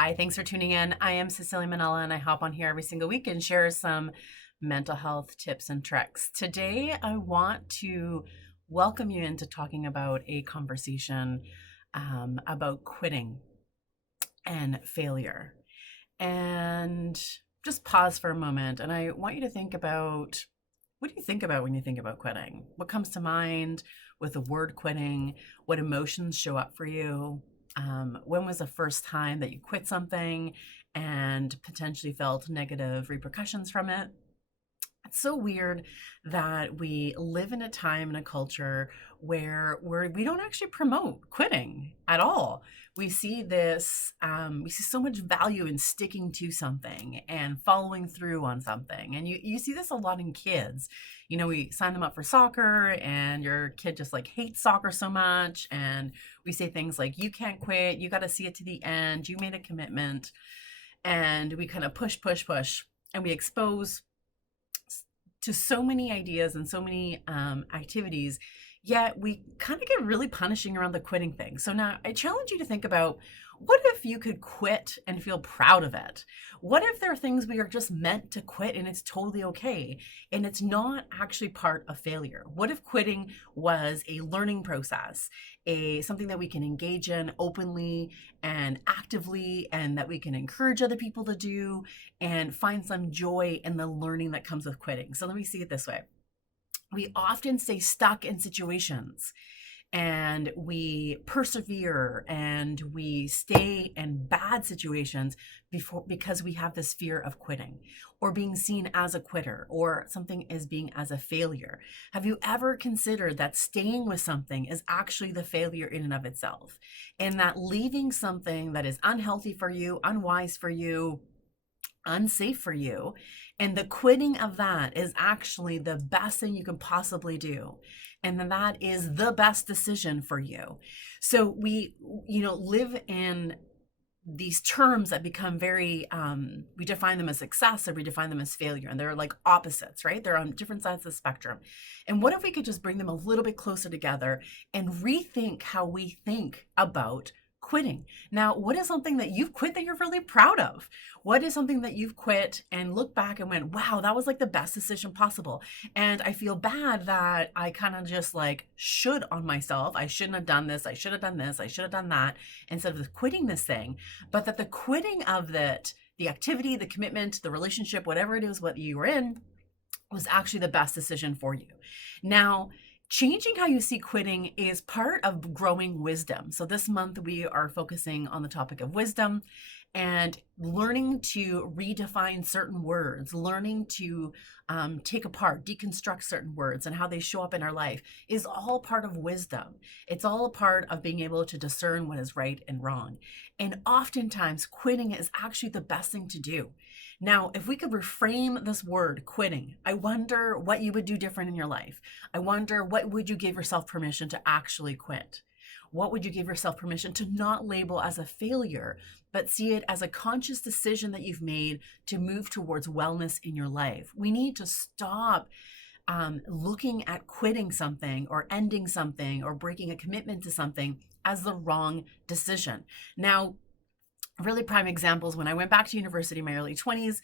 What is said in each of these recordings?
Hi, thanks for tuning in. I am Cecilia Manella, and I hop on here every single week and share some mental health tips and tricks. Today, I want to welcome you into talking about a conversation about quitting and failure. And just pause for a moment, and I want you to think about, what do you think about when you think about quitting? What comes to mind with the word quitting? What emotions show up for you? When was the first time that you quit something and potentially felt negative repercussions from it? It's so weird that we live in a time and a culture where we don't actually promote quitting at all. We see this, we see so much value in sticking to something and following through on something. And you see this a lot in kids. You know, we sign them up for soccer and your kid just like hates soccer so much. And we say things like, you can't quit, you got to see it to the end, you made a commitment. And we kind of push, push, push. And we expose to so many ideas and so many activities, yet we kind of get really punishing around the quitting thing. So now I challenge you to think about, what if you could quit and feel proud of it? What if there are things we are just meant to quit and it's totally okay and it's not actually part of failure? What if quitting was a learning process, a something that we can engage in openly and actively, and that we can encourage other people to do and find some joy in the learning that comes with quitting? So let me see it this way. We often stay stuck in situations and we persevere and we stay in bad situations because we have this fear of quitting or being seen as a quitter or something as being as a failure. Have you ever considered that staying with something is actually the failure in and of itself, and that leaving something that is unhealthy for you, unwise for you, unsafe for you, and the quitting of that is actually the best thing you can possibly do, and then that is the best decision for you? So we live in these terms that become very we define them as success or we define them as failure, and they're like opposites, right? They're on different sides of the spectrum. And what if we could just bring them a little bit closer together and rethink how we think about quitting? Now, what is something that you've quit that you're really proud of? What is something that you've quit and look back and went, wow, that was like the best decision possible? And I feel bad that I kind of just like should on myself. I shouldn't have done this. I should have done this. I should have done that, instead of quitting this thing. But that the quitting of the activity, the commitment, the relationship, whatever it is, what you were in, was actually the best decision for you. Now, changing how you see quitting is part of growing wisdom. So this month we are focusing on the topic of wisdom and learning to redefine certain words, learning to take apart, deconstruct certain words and how they show up in our life is all part of wisdom. It's all a part of being able to discern what is right and wrong. And oftentimes quitting is actually the best thing to do. Now, if we could reframe this word quitting, I wonder what you would do different in your life. I wonder, what would you give yourself permission to actually quit? What would you give yourself permission to not label as a failure, but see it as a conscious decision that you've made to move towards wellness in your life? We need to stop looking at quitting something or ending something or breaking a commitment to something as the wrong decision. Now, really prime examples, when I went back to university in my early 20s,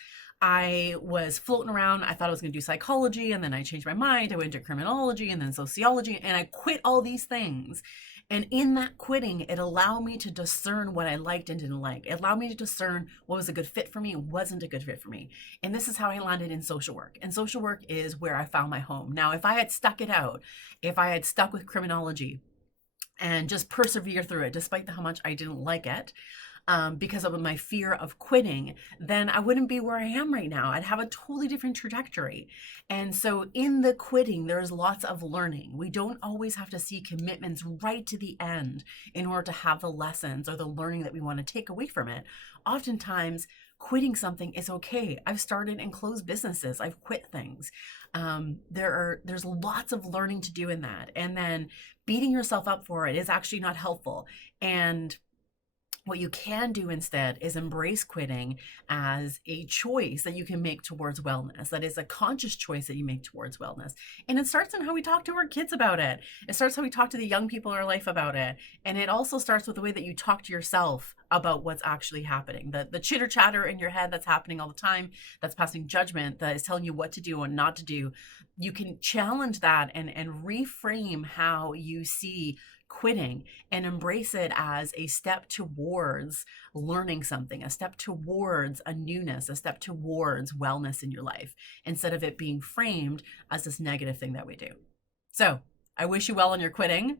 I was floating around. I thought I was going to do psychology, and then I changed my mind. I went to criminology and then sociology, and I quit all these things. And in that quitting, it allowed me to discern what I liked and didn't like. It allowed me to discern what was a good fit for me and wasn't a good fit for me. And this is how I landed in social work. And social work is where I found my home. Now, if I had stuck it out, if I had stuck with criminology and just persevere through it, despite how much I didn't like it, because of my fear of quitting, then I wouldn't be where I am right now. I'd have a totally different trajectory. And so in the quitting, there's lots of learning. We don't always have to see commitments right to the end in order to have the lessons or the learning that we want to take away from it. Oftentimes, quitting something is okay. I've started and closed businesses. I've quit things. There's lots of learning to do in that. And then beating yourself up for it is actually not helpful. And What you can do instead is embrace quitting as a choice that you can make towards wellness. That is a conscious choice that you make towards wellness. And it starts in how we talk to our kids about it. It starts how we talk to the young people in our life about it. And it also starts with the way that you talk to yourself about what's actually happening. The chitter chatter in your head that's happening all the time, that's passing judgment, that is telling you what to do and not to do. You can challenge that and reframe how you see quitting and embrace it as a step towards learning something, a step towards a newness, a step towards wellness in your life, instead of it being framed as this negative thing that we do. So I wish you well on your quitting.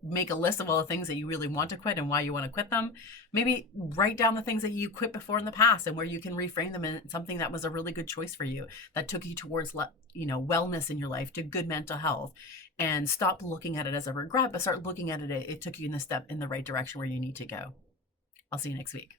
Make a list of all the things that you really want to quit and why you want to quit them. Maybe write down the things that you quit before in the past and where you can reframe them in something that was a really good choice for you, that took you towards wellness in your life, to good mental health. And stop looking at it as a regret, but start looking at it took you in the step in the right direction where you need to go. I'll see you next week.